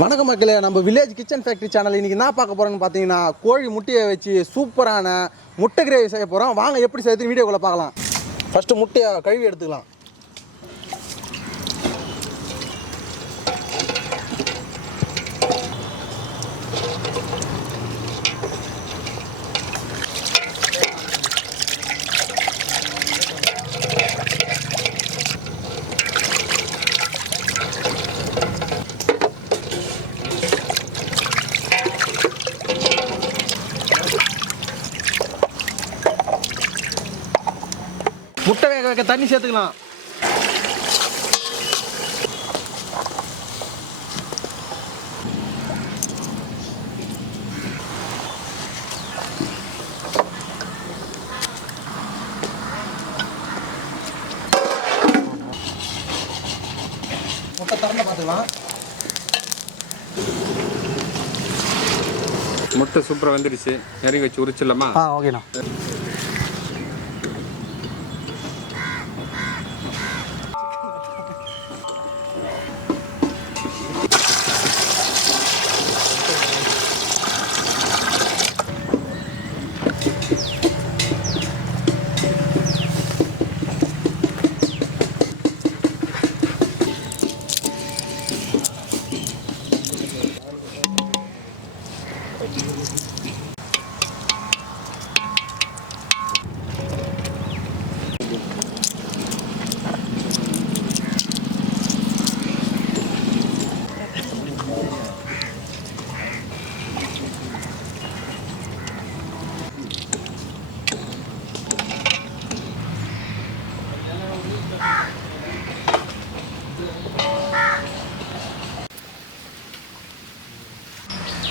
வணக்கம் மக்களே, நம்ம வில்லேஜ் கிச்சன் ஃபேக்ட்ரி சேனல் இன்றைக்கி என்ன பார்க்க போகிறோன்னு பார்த்தீங்கன்னா, கோழி முட்டையை வச்சு சூப்பரான முட்டை கிரேவி செய்ய போகிறோம். வாங்க எப்படி செய்யறது வீடியோக்குள்ளே பார்க்கலாம். ஃபஸ்ட்டு முட்டையை கழுவி எடுத்துக்கலாம். முட்டை வேக வைக்க தண்ணி சேர்த்துக்கலாம். முட்டை திறந்து பார்த்துக்கலாம். முட்டை சூப்பராக வந்துடுச்சு. இறங்கி வச்சு உரிச்சிடலாமா? ஓகேண்ணா.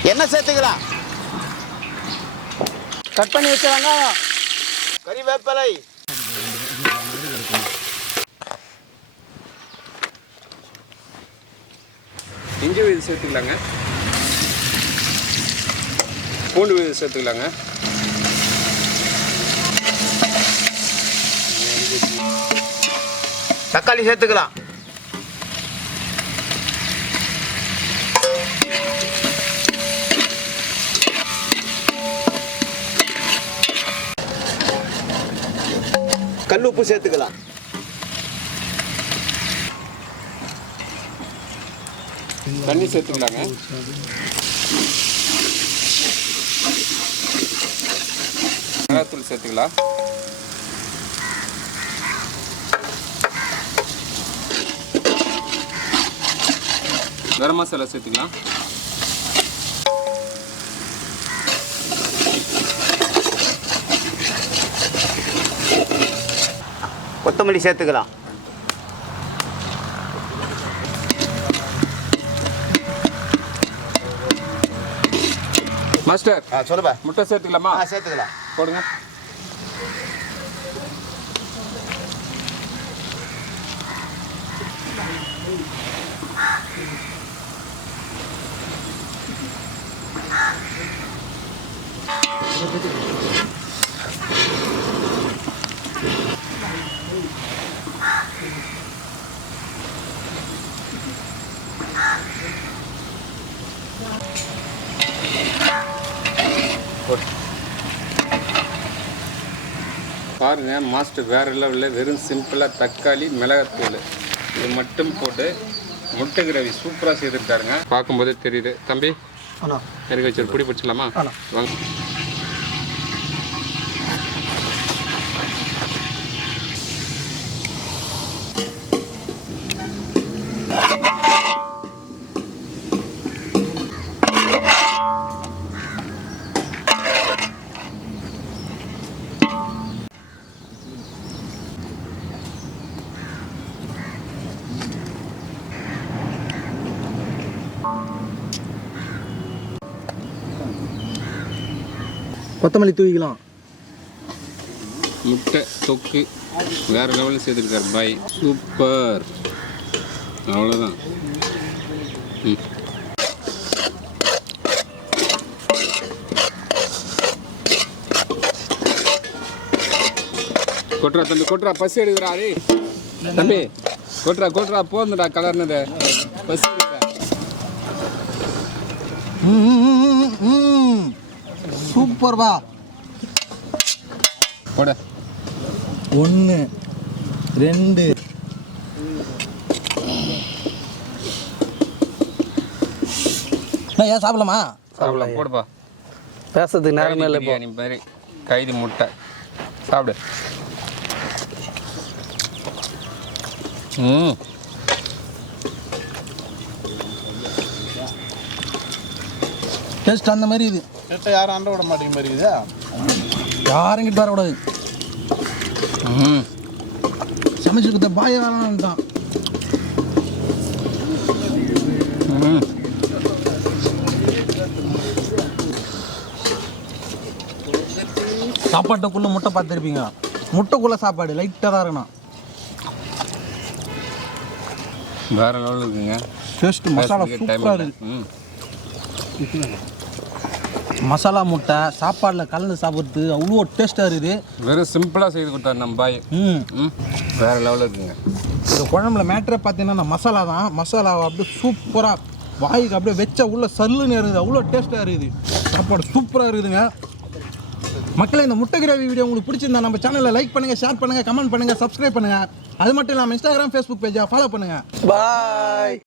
என்ன சேர்த்துக்கலாம்? கட் பண்ணி வச்ச வெங்காயம், கறிவேப்பிலை, இஞ்சி விழுது சேர்த்துக்கலாங்க. பூண்டு விழுது சேர்த்துக்கலாங்க. தக்காளி சேர்த்துக்கலாம். கல் உப்பு சேர்த்துக்கலாம். தண்ணி சேர்த்துக்கலாங்க. மிளகாத்தூள் சேர்த்துக்கலாம். கரம் மசாலா சேர்த்துக்கலாம். கொத்தமல்லி சேர்த்துக்கலாம். மாஸ்டர் சொல்லுப்பா. முட்டை சேர்த்துக்கலாமா? சேர்த்துக்கலாம். போடுங்க. பாருங்க, மாஸ்டர் வேற லெவலில் வெறும் சிம்பிளாக தக்காளி மிளகாத்தூள் இது மட்டும் போட்டு முட்டை கிரேவி சூப்பராக செய்திருக்காருங்க. பார்க்கும்போதே தெரியுது. தம்பி இறக்கி வச்சு பிடி பிடிச்சிக்கலாமா? வாங்க. கொத்தமல்லி தூவிக்கலாம். முட்டை தொக்கு வேறு லெவலில் செய்திருக்கார் பாய். சூப்பர். அவ்வளோதான். கொட்டுறா தம்பி, கொட்டுறா. பசி எடுக்கிறா. அரே தம்பி, கொட்டுறா கொட்டுறா. போதுடா கலர்னது. பசி எடுக்கிறா. சூப்பர்பா. போட 1 2 ஏன் சாப்பிடலாமா? சாப்பிடலாம், போடுப்பா. பேசுறதுக்கு நேரமே இல்லை. பிரியாணி மாதிரி கைதி முட்டை சாப்பிடு. டேஸ்ட் அந்த மாதிரி இது. யாரும் அண்டை விட மாட்டேங்க மாதிரி இருக்குதா? யாரும் கிட்ட வரக்கூடாது. சமைச்சு கொடுத்த பாய் வரணும் தான். சாப்பாட்டுக்குள்ளே முட்டை பார்த்துருப்பீங்க. முட்டைக்குள்ளே சாப்பாடு லைட்டாக தான் இருக்கணும். வேற லெவலில் இருக்குங்க டேஸ்ட். மசாலா சூப்பராக இருக்குது. மசாலா முட்டை சாப்பாடில் கலந்து சாப்பிட்றது அவ்வளோ டேஸ்ட்டாக இருக்குது. வெறும் சிம்பிளாக செய்து கொடுத்தாரு நம்ம பாய். வேற லெவலில் இருக்குங்க. இந்த குழம்புல மேட்ரே பார்த்தீங்கன்னா அந்த மசாலா தான். மசாலாவை அப்படியே சூப்பராக வாய்க்கு அப்படியே வச்சா உள்ள சல்லுன்னு இருக்குது. அவ்வளோ டேஸ்ட்டாக இருக்குது. சாப்பாடு சூப்பராக இருக்குதுங்க. மக்களே, இந்த முட்டை கிரேவி வீடியோ உங்களுக்கு பிடிச்சிருந்தா நம்ம சேனலில் லைக் பண்ணுங்கள், ஷேர் பண்ணுங்கள், கமெண்ட் பண்ணுங்கள், சப்ஸ்கிரைப் பண்ணுங்கள். அது மட்டும் இல்லாமல் இன்ஸ்டாகிராம், ஃபேஸ்புக் பேஜை ஃபாலோ பண்ணுங்கள். பாய்.